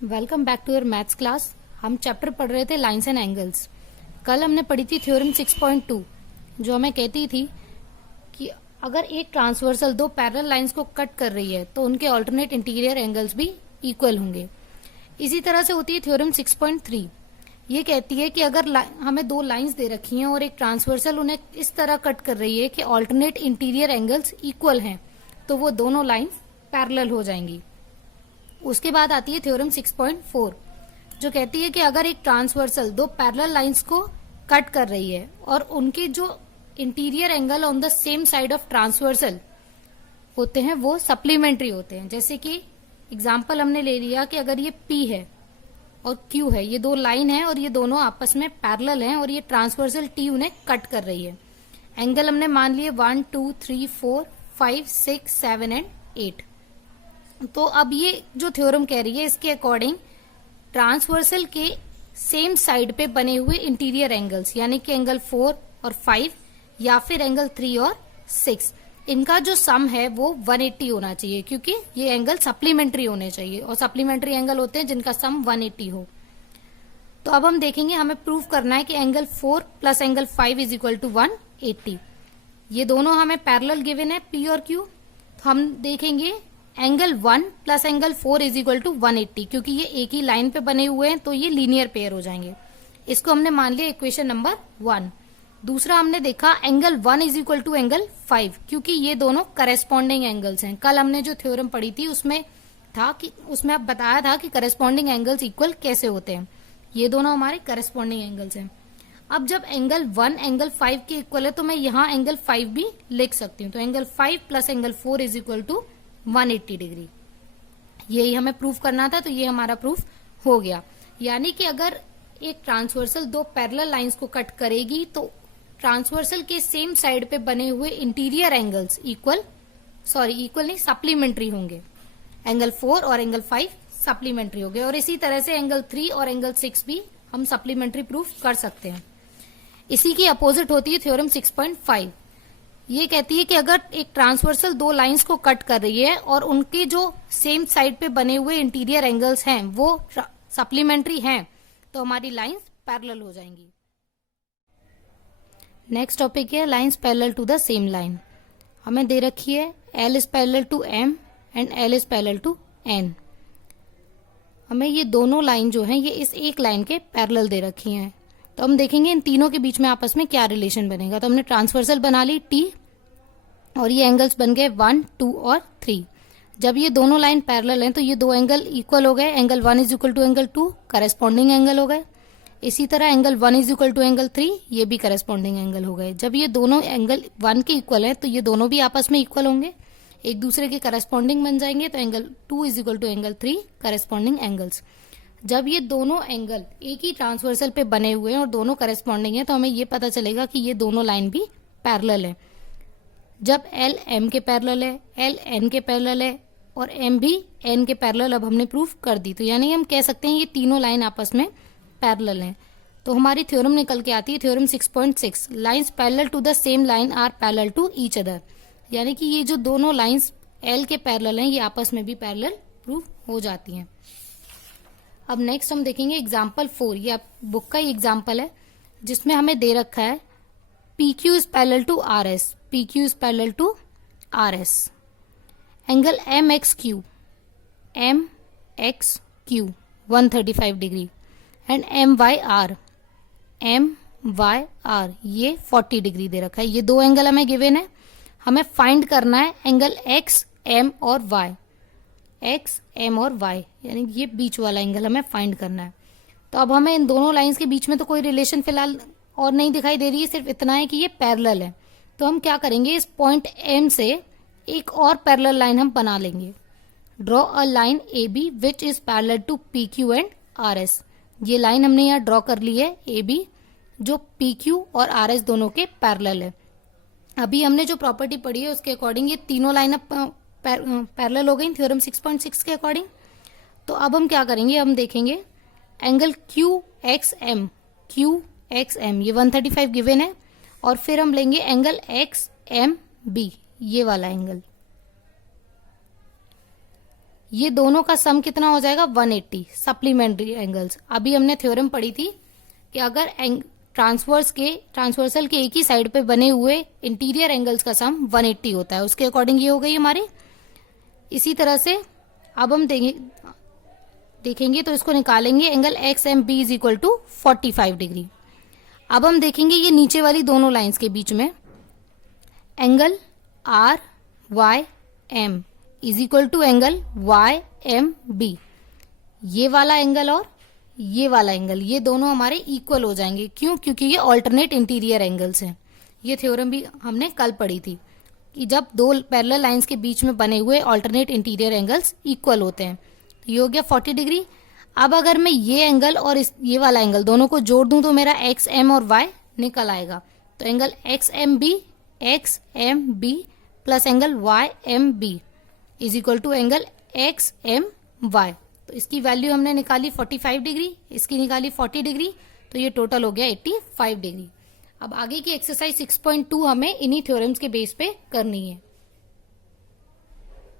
Welcome back to your maths class. हम chapter पढ़ रहे थे लाइंस एंड एंगल्स। कल हमने पढ़ी थी थ्योरम 6.2 जो हमें कहती थी कि अगर एक ट्रांसवर्सल दो पैरेलल लाइंस को कट कर रही है तो उनके ऑल्टरनेट इंटीरियर एंगल्स भी इक्वल होंगे। इसी तरह से होती है थ्योरम 6.3। ये कहती है कि अगर हमें दो लाइंस दे रखी हैं और एक ट्रांसवर्सल उन्हें इस तरह कट कर रही है कि ऑल्टरनेट इंटीरियर एंगल्स इक्वल हैं तो वो दोनों लाइंस पैरेलल हो जाएंगी। उसके बाद आती है थ्योरम 6.4 जो कहती है कि अगर एक ट्रांसवर्सल दो पैरेलल लाइंस को कट कर रही है और उनके जो interior angle on the same side of transversal होते हैं वो सप्लीमेंट्री होते हैं। जैसे कि एग्जांपल हमने ले लिया कि अगर ये P है और Q है, ये दो लाइन है और ये दोनों आपस में पैरेलल हैं और ये ट्रांसवर्सल T उन्हें कट कर रही है। एंगल हमने मान लिए 1 2 3 4 5 6 7 एंड 8। तो अब ये जो थ्योरम कह रही है इसके अकॉर्डिंग ट्रांसवर्सल के सेम साइड पे बने हुए इंटीरियर एंगल्स यानी कि एंगल 4 और 5 या फिर एंगल 3 और 6 इनका जो सम है वो 180 होना चाहिए, क्योंकि ये एंगल सप्लीमेंट्री होने चाहिए और सप्लीमेंट्री एंगल होते हैं जिनका सम 180 हो। तो अब हम देखेंगे, हमें प्रूव करना है कि angle 4 plus angle 5 is equal to 180। ये दोनों हमें पैरेलल गिवन है P और Q। तो हम देखेंगे angle 1 plus angle 4 is equal to 180, क्योंकि ये एक ही लाइन पे बने हुए हैं तो ये लीनियर पेयर हो जाएंगे। इसको हमने मान लिया इक्वेशन नंबर 1। दूसरा हमने देखा angle 1 is equal to angle 5, क्योंकि ये दोनों करेस्पॉन्डिंग एंगल्स हैं। कल हमने जो थ्योरम पढ़ी थी उसमें था कि उसमें अब बताया था कि करेस्पॉन्डिंग एंगल्स इक्वल कैसे होते हैं। ये दोनों हमारे करेस्पॉन्डिंग एंगल्स हैं। अब जब एंगल 1 एंगल 5 के इक्वल है तो मैं यहाँ एंगल 5 भी लिख सकती हूँ। तो angle 5 plus angle 4 is equal to 180 degree. यही हमें प्रूफ करना था, तो ये हमारा प्रूफ हो गया। यानी कि अगर एक ट्रांसवर्सल दो पैरेलल लाइंस को कट करेगी तो ट्रांसवर्सल के सेम साइड पे बने हुए इंटीरियर एंगल्स इक्वल नहीं सप्लीमेंट्री होंगे। एंगल 4 और एंगल 5 सप्लीमेंट्री हो गए और इसी तरह से एंगल 3 और एंगल 6 भी हम सप्लीमेंट्री प्रूफ कर सकते हैं। इसी की अपोजिट होती है थ्योरम 6.5। ये कहती है कि अगर एक ट्रांसवर्सल दो लाइंस को कट कर रही है और उनके जो सेम साइड पे बने हुए इंटीरियर एंगल्स हैं वो सप्लीमेंट्री हैं तो हमारी लाइंस पैरेलल हो जाएंगी। नेक्स्ट टॉपिक है lines parallel to the same line. हमें दे रखी है L is parallel to M and L is parallel to N। हमें ये दोनों लाइन जो हैं ये इस एक लाइन के पैरेलल दे रखी हैं। तो हम देखेंगे इन तीनों के बीच में आपस में क्या रिलेशन बनेगा। तो हमने ट्रांसवर्सल बना ली T और ये एंगल्स बन गए 1 2 और 3। जब ये दोनों लाइन पैरेलल हैं तो ये दो एंगल इक्वल हो गए। Angle 1 is equal to angle 2 corresponding angle हो गए। इसी तरह angle 1 is equal to angle 3 ये भी करेस्पॉन्डिंग एंगल हो गए। जब ये दोनों एंगल 1 के इक्वल हैं तो ये दोनों भी आपस में इक्वल होंगे, एक दूसरे के करेस्पॉन्डिंग बन जाएंगे। तो angle 2 is equal to angle 3 corresponding angles. जब ये दोनों एंगल एक ही ट्रांसवर्सल पे बने हुए हैं और दोनों करेस्पॉन्डिंग है तो हमें ये पता चलेगा कि ये दोनों लाइन भी पैरेलल है। जब L M के पैरेलल है, L N के पैरेलल है और M भी N के पैरेलल अब हमने प्रूफ कर दी। तो यानी हम कह सकते हैं ये तीनों लाइन आपस में पैरेलल हैं। तो हमारी थ्योरम निकल के आती है theorem 6.6 lines parallel to the same line are parallel to each other. यानी कि ये जो दोनों लाइंस L के पैरेलल हैं ये आपस में भी पैरेलल प्रूफ हो जाती हैं। अब नेक्स्ट हम देखेंगे एग्जाम्पल 4। ये बुक का ही एग्जाम्पल है जिसमें हमें दे रखा है PQ is parallel to RS। PQ is parallel to RS। Angle MXQ 135 degree and MYR ये 40 डिग्री दे रखा है। ये दो एंगल हमें गिवन है। हमें फाइंड करना है एंगल X M और Y। X M और Y यानी ये बीच वाला एंगल हमें फाइंड करना है। तो अब हमें इन दोनों लाइंस के बीच में तो कोई रिलेशन फिलहाल और नहीं दिखाई दे रही है, सिर्फ इतना है कि ये पैरेलल है। तो हम क्या करेंगे, इस पॉइंट M से एक और पैरेलल लाइन हम बना लेंगे। Draw a line AB which is parallel to PQ and RS। ये लाइन हमने यहाँ ड्रॉ कर ली है AB जो PQ और RS दोनों के पैरेलल है। अभी हमने जो प्रॉपर्टी पढ़ी है उसके अकॉर्डिंग ये तीनों लाइन पैरेलल हो गई थ्योरम 6.6 के अकॉर्डिंग। तो अब हम क्या करेंगे, हम देखेंगे एंगल QXM ये 135 गिवन है और फिर हम लेंगे एंगल XMB ये वाला एंगल। ये दोनों का सम कितना हो जाएगा 180 सप्लीमेंट्री एंगल्स। अभी हमने थ्योरम पढ़ी थी कि अगर ट्रांसवर्सल के एक ही साइड पे बने हुए इंटीरियर एंगल्स का सम 180 होता है, उसके अकॉर्डिंग ये हो गई हमारी। इसी तरह से अब हम देखेंगे तो इसको निकालेंगे, angle X M B is equal to 45 degree. अब हम देखेंगे ये नीचे वाली दोनों लाइंस के बीच में angle R Y M is equal to angle Y M B. ये वाला एंगल और ये वाला एंगल, ये दोनों हमारे इक्वल हो जाएंगे। क्यों? क्योंकि ये ऑल्टरनेट इंटीरियर एंगल्स हैं। ये थ्योरम भी हमने कल पढ़ी थी कि जब दो पैरेलल लाइंस के बीच में बने हुए ऑल्टरनेट इंटीरियर एंगल्स इक्वल होते हैं। तो ये हो गया 40 डिग्री। अब अगर मैं ये एंगल और ये वाला एंगल दोनों को जोड़ दूं तो मेरा एक्स एम और वाई निकल आएगा। तो angle X M B plus angle Y M B is equal to angle X M Y. तो इसकी वैल्यू हमने निकाली 45 डिग्री, इसकी निकाली 40 डिग्री, तो ये टोटल हो गया 85 डिग्री। अब आगे की एक्सरसाइज 6.2 हमें इन्हीं थ्योरम्स के बेस पे करनी है।